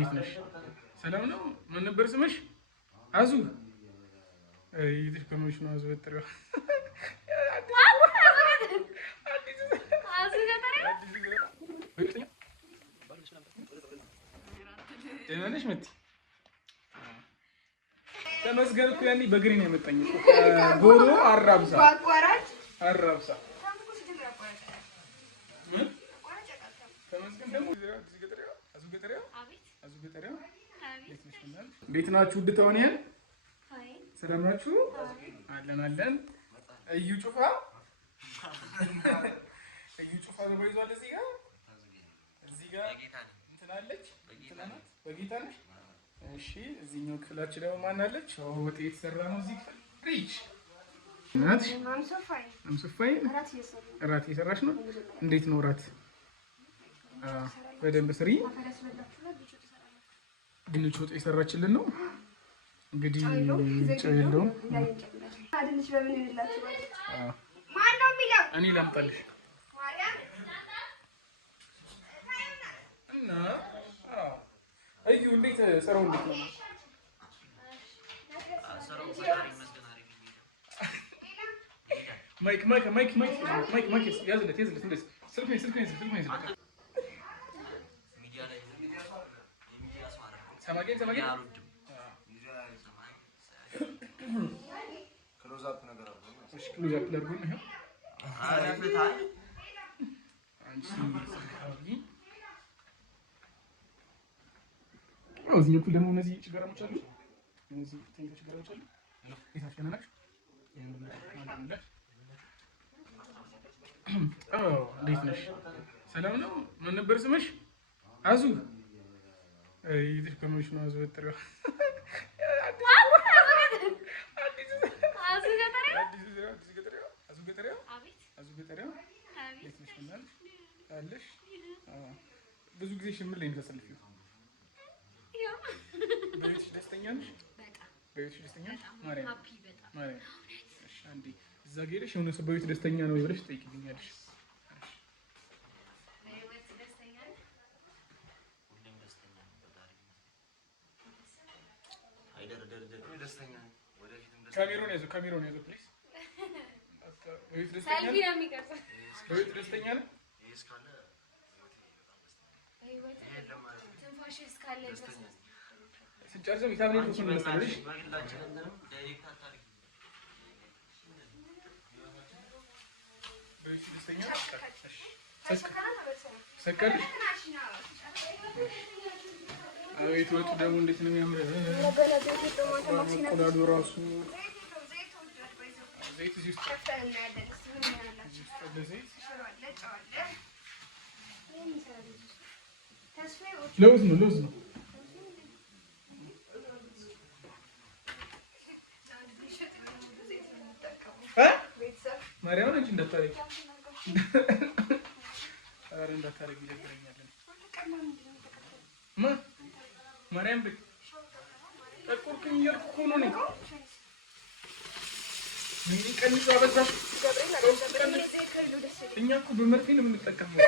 እንዴት ነሽ? ሰላም ነው? ምን ነበር ስምሽ? አዙ ይልሽ ከመሽ ነው አዙ በጥሪው ደህና ነሽ መቲ? ተመስገን እኮ ያኔ በግሬ ነው ያመጣኝ እኮ ጎሮ አራብሳ እንዴት ናችሁ? ውድ ተዋንያን ሰላም ናችሁ? አለን። እዩ ጩፋ ተበይዟል። እዚህ ጋር እንትን አለች በጌታ ነሽ። እሺ እዚህኛው ክፍላችን ደግሞ ማን አለች? ወጥ የተሰራ ነው እዚህ ክፍል ሪች ናት። አምሶፋይ እራት እየሰራች ነው። እንዴት ነው እራት? በደንብ ስሪ። ድንች ወጥ የሰራችልን ነው እንግዲህ ጨው የለውም። እኔ ላምጣልሽ እና እዩ እንዴት ሰራው? እንዴት ነው ማይክ ያዝለት እንደዚህ ስልኩን ሚዲያ ላይ ሰማገኝ ክሎዝ አፕ ነገር አድርጎ እሺ፣ ክሎዝ አፕ አድርጎ ነው አላፍታል አንቺ ሰካውጂ እዚህ እኮ ደግሞ እነዚህ ችግሮች አሉ። እነዚህ ችግሮች አሉ። ይታፈናናሽ እንዴት ነሽ? ሰላም ነው? ምን ነበር ስምሽ? አዙ ይልሽ ከመሽ ነው አዙ በጥሪው ብዙ ጊዜ ሽምል ላይ ተሰልፊው በቤትሽ ደስተኛ ነሽ? በቤትሽ ደስተኛ ነሽ? ማርያም እሺ፣ አንዴ እዛ ጌርሽ የሆነ ሰው በቤት ደስተኛ ነው ብለሽ ትጠይቂኛለሽ። ካሜራውን ያዘው ፕሊዝ። በቤት ደስተኛ ነሽ? በቤት ደስተኛ ነሽ? ስንጨርሰው ቪታሚን ነው ስለነሳለሽ ደስተኛ ሰከልሽ። አቤት ወጡ ደግሞ እንዴት ነው የሚያምረው! ቆዳዱ ራሱ ዘይት እዚህ ውስጥ ለውዝ ነው ማርያም እንጂ እንዳታረጊ አረ እንዳታረጊ ይደብረኛል። ማርያም በይ ተቆርኩኝ እያልኩ እኮ ነው። ምን ቀንሽ አበዛሽ? እኛ እኮ በመርፌ ነው የምንጠቀመው።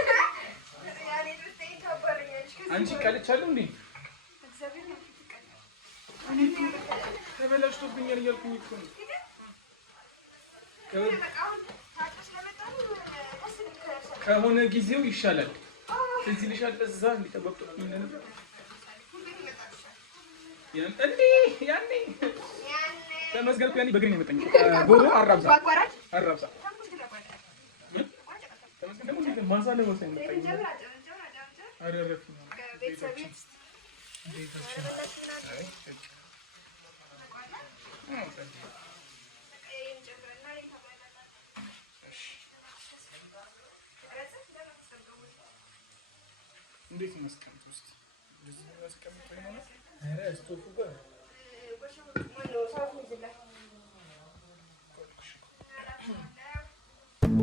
አንቺ ቀልቻለሁ እንዴ? ተበላሽቶብኛል እያልኩኝ እኮ ነው። ከሆነ ጊዜው ይሻላል። እዚህ ልሻል በዛ እንዲጠበቅኩኝ ነበር። ያኔ ተመስገን ያኔ በግሬ ነው የመጣኝ ጎሮ አራብሳ ተመስገን ደግሞ እንዴት ማንሳ ላይ ወሰን የመጣኝ አረረፍ ነው ቤተሰቤት እንዴት መስቀምጥ ውስጥ እዚህ መስቀምጥ ነው። አረ ስቶፉ ጋር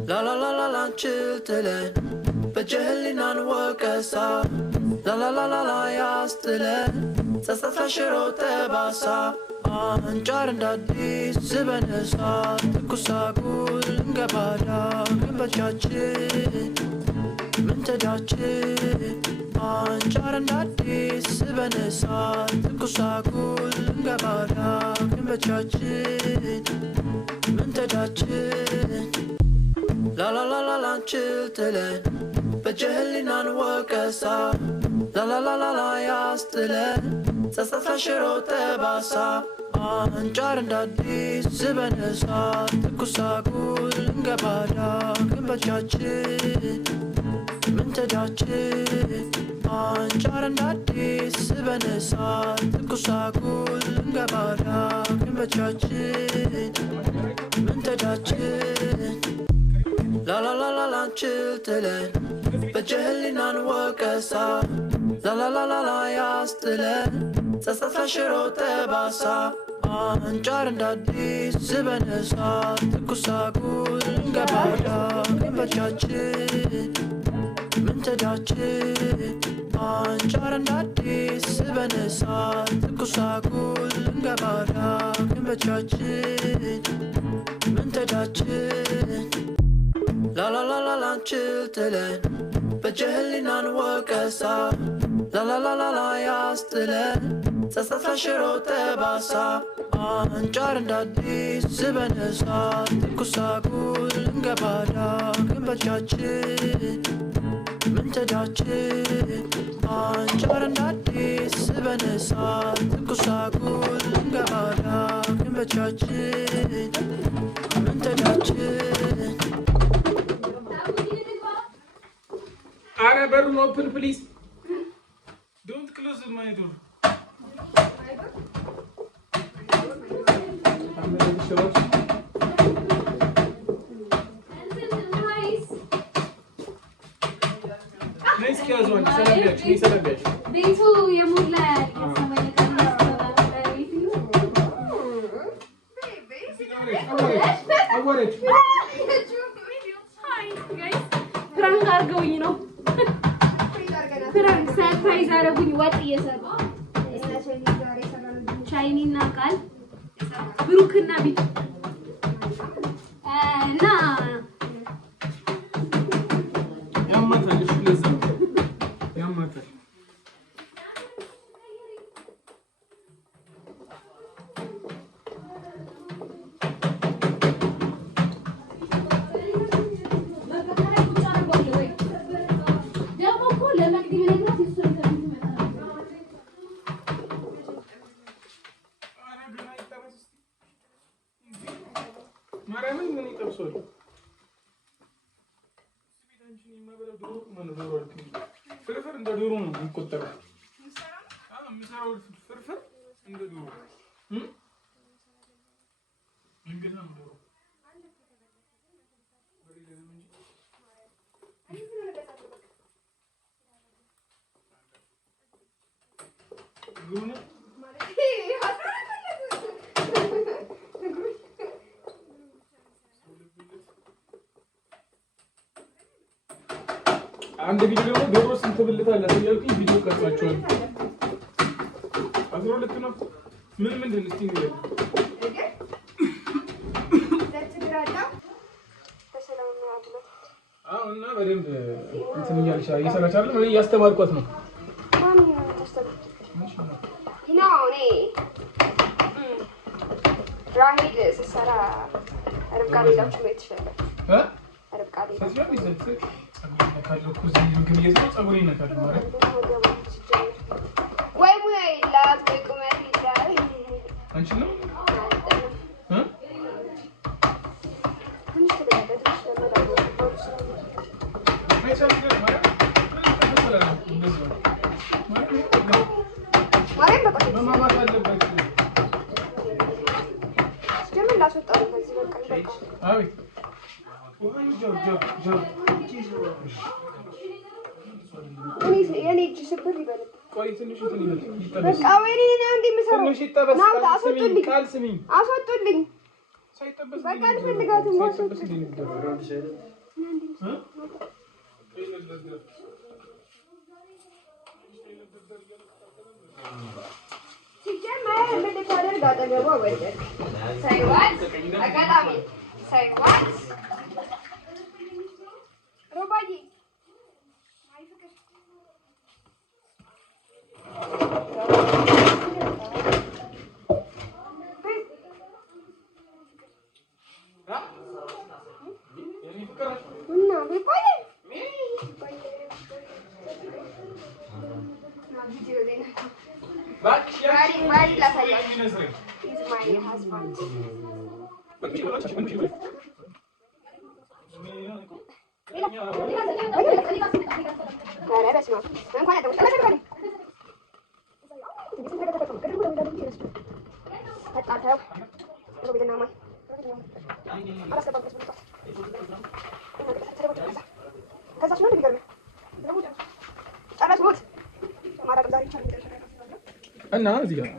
ላ ላ ላ ላ ላ ችልትለን በጀህሊናን ወቀሳ ላ ላ ላ ላ ያስጥለን ጸጸት ሽሮ ጠባሳ አንጫር እንዳዲስ ዝበነሳ ትኩሳቁል እንገባዳ ግንበቻችን ምንተዳችን አንጫር እንዳዲስ በነሳት ትኩሳኩል እንገባዳ ክንበቻችን ምንተዳችን ላላላላላንችል ትለን በጀህሊናን ወቀሳ ላላላላላ ያስጥለን ጸጸት ለሽሮ ጠባሳ አንጫር እንዳዲስ በነሳት ትኩሳኩል እንገባዳ ክንበቻችን ምንተዳችን አንጫር እንዳዲስ በነሳት ትኩሳኩል እንገባዳ ክንበቻችን ምንተዳችን ላላላላላንችል ትለን በጀህሊናን ወቀሳ ላላላላላ ያስጥለን ጸጸት ለሽሮ ጠባሳ አንጫር እንዳዲስ በነሳት ትኩሳኩል እንገባዳ ክንበቻችን ምንተዳችን አንጫር እንዳዲስ በነሳት ትኩሳኩል እንገባዳ ክንበቻችን ምንተዳችን ላላላላላንችል ትለን በጀህሊናን ወቀሳ ላላላላላ ያስጥለን ጸጸት ለሽሮ ጠባሳ አንጫር እንዳዲስ በነሳት ትኩሳኩል እንገባዳ ክንበቻችን ምንተዳችን አንጫር እንዳዲስ በነሳት ትኩሳኩል እንገባዳ ክንበቻችን ምንተዳችን Ara barun open please. Don't close my door. Nice kids one. Celebrate. Beto yemulla samay prank argawኝ ነው prank surprise አረጉኝ ወጥ እየሰሩ ቻይኒና ቃል ብሩክና ቢት እና ያማታል እሺ ለዛ ያማታል ማርያምን ምን ይጠብሶል ስቢታንቺን የማበለው ዶሮ ማን ዶሮ አልኩኝ ፍርፍር እንደ ዶሮ ነው የሚቆጠረው ምሰራው ፍርፍር እንደ ዶሮ እንግዲህ ነው ዶሮ አንድ ቪዲዮ ደግሞ ዶሮ ስንት ብልት አለ ያልኩኝ ቪዲዮ ቀርጻችኋል 12 ነው ምን ምንድን እስቲ ነው እና በደንብ እንትን እየሰራች አይደል ወይ እያስተማርኳት ነው ራሂል ስሰራ ርብቃ ሌላችሁ ቤት ይችላል ርብቃ ሌላችሁ ካለው ኩዚ ምግብ እየሰራች ጸጉሬ ነካል ማለት ወይ ሙያ ይላት ወይ ቁመት ይላል አንቺ ነው ትንሽ ተደረገች የኔ እጅ ስብር ይበል ቆይ ትንሽ እንትን ይበል ይጠበስ በቃ ወይኔ እኔ አንዴ ምሰራው ትንሽ ይጠበስ ናውጣ አስወጡልኝ ቃል ስሚኝ አስወጡልኝ ሳይጠበስ በቃ አልፈልጋትም አስወጡልኝ ሲጀመር ምን ልታደርግ አጠገቧ ወደቅ ሳይዋት አጋጣሚ ሳይዋት ሮባዬ አይ ፍቅር ማሪ ላሳያችሁ is my husband እና እዚህ ጋር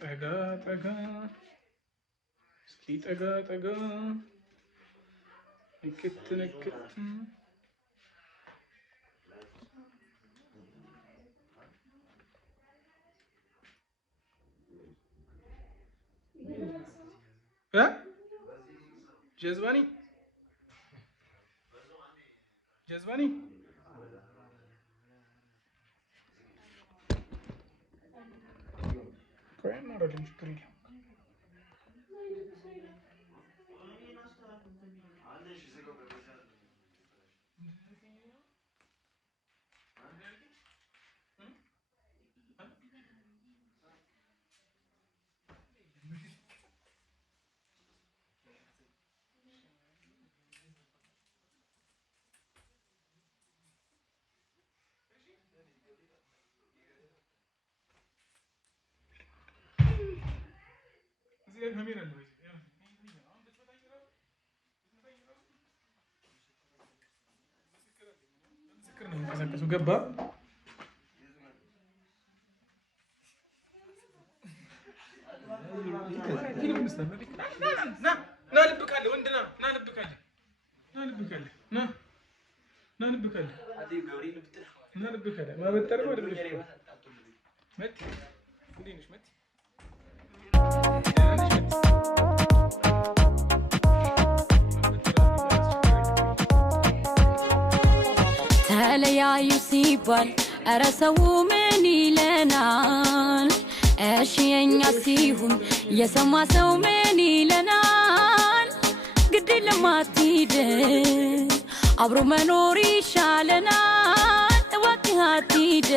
ጠጋ ጠጋ እስኪ ጠጋ ጠጋ ንክት ንክት جذباني جذباني كوين مرة اللي مشكرين كاميرا اللي سكرنا منقسم قبا نا لبك علي وندنا نا لبك علي نا لبك علي نا لبك علي نا لبك علي ما بترى ولا بترى مت ودينش مت ተለያዩ ሲባል ኧረ ሰው ምን ይለናል? እሺ የኛ ሲሆን የሰማ ሰው ምን ይለናል? ግድ ለማትሂድ አብሮ መኖር ይሻለናል። እባክህ አትሂድ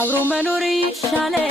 አብሮ መኖር ይሻለናል።